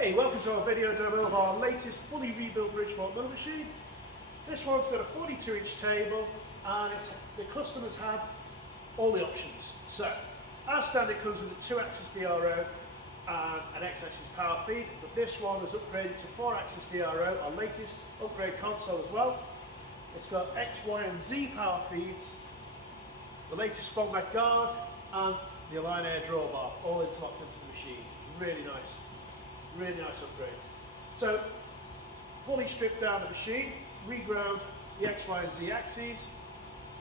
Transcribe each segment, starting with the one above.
Hey, welcome to our video demo of our latest fully rebuilt Bridgeport mill machine. This one's got a 42-inch table and the customers have all the options. So, our standard comes with a 2-axis DRO and an X-axis power feed, but this one is upgraded to 4-axis DRO, our latest upgrade console as well. It's got X, Y and Z power feeds, the latest sprung back guard and the Align Air drawbar, all interlocked into the machine. It's really nice upgrade. So, fully stripped down the machine, reground the X, Y and Z axes,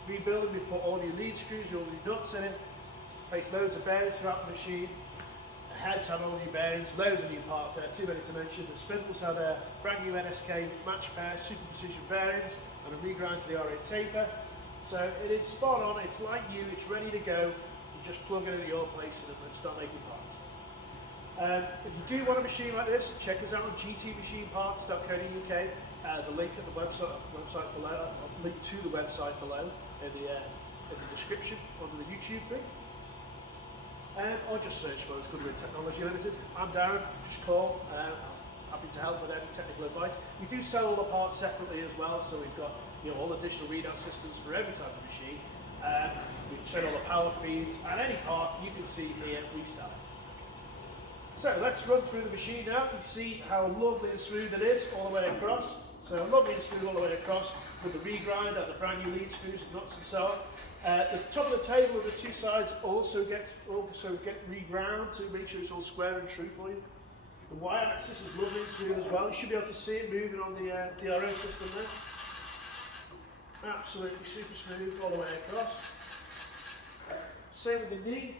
rebuilding, we put all new lead screws, all new nuts in it, placed loads of bearings throughout the machine. The heads had all new bearings, loads of new parts there, too many to mention. The spindles had a brand new NSK match pair, super precision bearings, and a regrind to the R8 taper. So it is spot on, it's like you, it's ready to go. You just plug it into your place and start making parts. If you do want a machine like this, check us out on gtmachineparts.co.uk. There's a link at the website below, a link to the website below in the description under the YouTube thing. Or just search for us, Goodwin Technology Limited. I'm Darren, just call. I'm happy to help with any technical advice. We do sell all the parts separately as well, so we've got all additional readout systems for every type of machine. We sell all the power feeds, and any part you can see here, we sell it. So let's run through the machine now. You can see how lovely and smooth it is all the way across. So lovely and smooth all the way across with the regrind and the brand new lead screws and nuts and so on. The top of the table and the two sides also get reground to make sure it's all square and true for you. The Y-axis is lovely and smooth as well. You should be able to see it moving on the DRO system there. Absolutely super smooth all the way across. Same with the knee.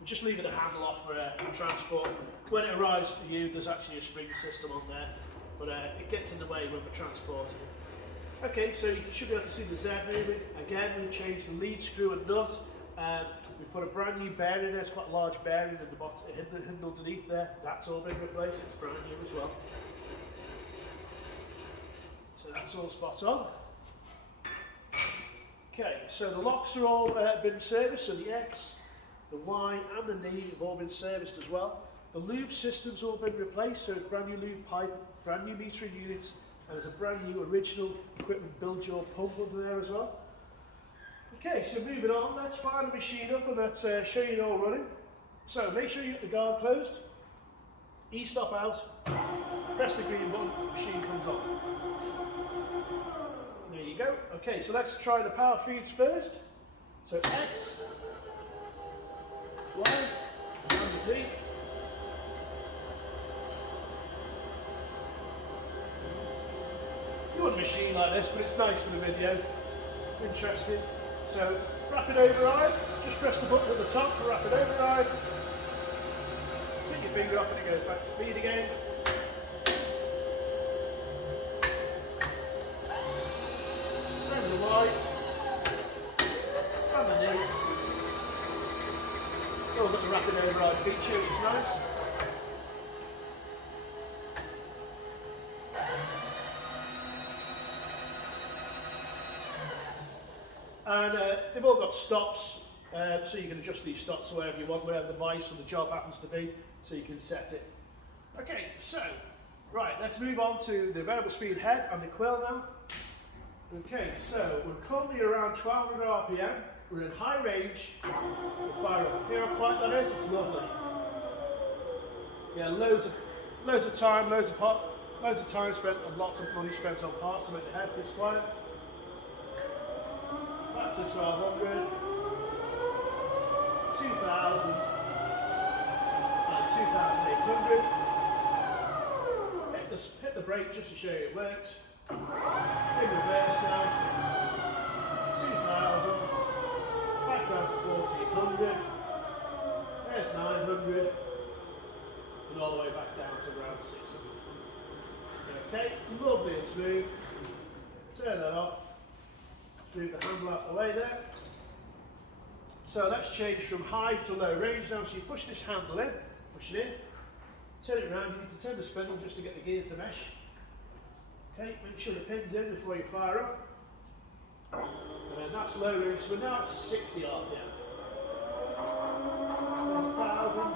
We're just leaving the handle off for transport. When it arrives for you, there's actually a spring system on there, but it gets in the way when we're transporting it. Okay, so you should be able to see the Z moving. Again, we've changed the lead screw and nut. We've put a brand new bearing in there. It's quite a large bearing in the bottom, hidden underneath there. That's all been replaced. It's brand new as well. So that's all spot on. Okay, so the locks are all been serviced. So the X, the Y and the knee have all been serviced as well. The lube system's all been replaced, so brand new lube pipe, brand new metering units, and there's a brand new original equipment build your pump under there as well. Okay, so moving on, let's fire the machine up and let's show you it all running. So make sure you get the guard closed, e-stop out, press the green button, machine comes on. There you go. Okay, so let's try the power feeds first. So X, Y, and Z. You want a machine like this, but it's nice for the video. Interesting. So, rapid override. Just press the button at the top for rapid override. Take your finger off and it goes back to feed again. Same with the Y. And the knee. All got the rapid override feature, which is nice. And they've all got stops, so you can adjust these stops wherever you want, wherever the device or the job happens to be, so you can set it. Okay, so, right, let's move on to the variable speed head and the quill now. Okay, so we're currently around 1200 RPM. We're in high range. We'll fire up. Hear how quiet that is? It's lovely. Yeah, loads of time, loads of time spent and lots of money spent on parts to make the head this quiet. Back to 1200, 2000, and 2800. Hit the brake just to show you it works. In reverse now. 2000. Back down to 1400. There's 900. And all the way back down to around 600. Okay, lovely and smooth. Turn that off. Move the handle out of the way there. So let's change from high to low range now. So you push this handle in, push it in, turn it around. You need to turn the spindle just to get the gears to mesh. Okay, make sure the pin's in before you fire up. And then that's low range. So we're now at 60 RPM. 1000,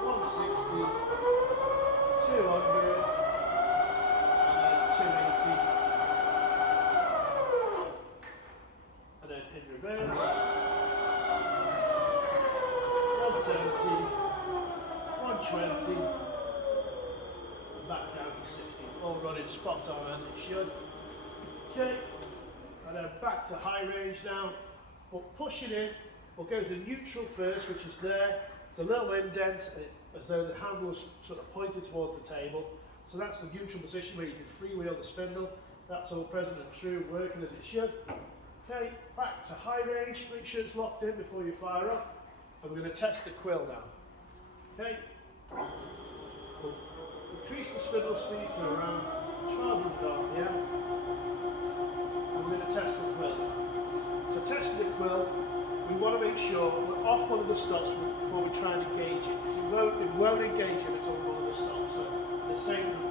160, 170, 120, and back down to 60. All running spot on as it should. Okay, and then back to high range now, but pushing in, we'll go to neutral first, which is there. It's a little indent, as though the handle's sort of pointed towards the table. So that's the neutral position where you can freewheel the spindle. That's all present and true, working as it should. Okay, back to high range, make sure it's locked in before you fire up. And we're going to test the quill now. Okay, we'll increase the spindle speed to around 1200 RPM. And we're going to test the quill now. So testing the quill, we want to make sure we're off one of the stops before we try and engage it, because it won't engage if it's on one of the stops. So the same for the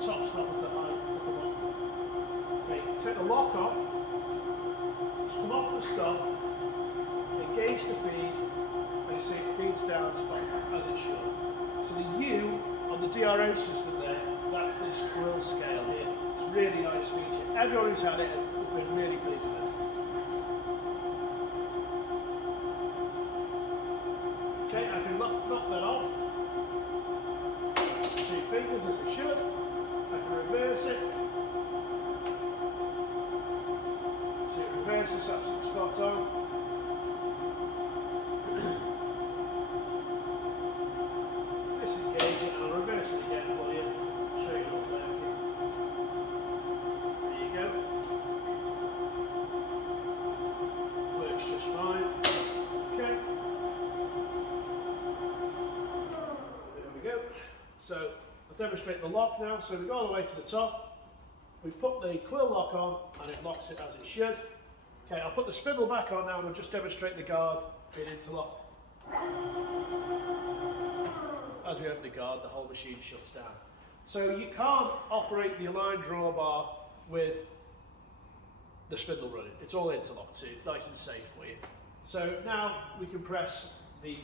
top stop as the bottom. Okay, take the lock off, just come off the stop, engage the feed, and you see it feeds down spot as it should. So the U on the DRO system there, that's this quill scale here. It's a really nice feature. Everyone who's had it has been really pleased with it. Okay, I can knock that off. Two fingers as it should. I can reverse it. So it reverses up to the spot on. Disengage it and I'll reverse it again for you. Show you what's working. There you go. Works just fine. Okay. There we go. So I'll demonstrate the lock now. So we go all the way to the top. We put the quill lock on and it locks it as it should. Okay, I'll put the spindle back on now and I'll just demonstrate the guard being interlocked. As we open the guard, the whole machine shuts down. So you can't operate the align drawbar with the spindle running. It's all interlocked, so it's nice and safe for you. So now we can press the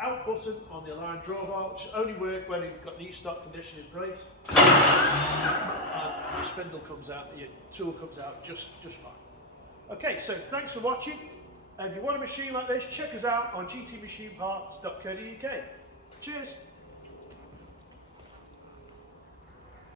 out button on the align drawbar, which will only work when you've got the e-stop condition in place. And your spindle comes out, your tool comes out just fine. Okay, so thanks for watching. If you want a machine like this, check us out on gtmachineparts.co.uk. Cheers.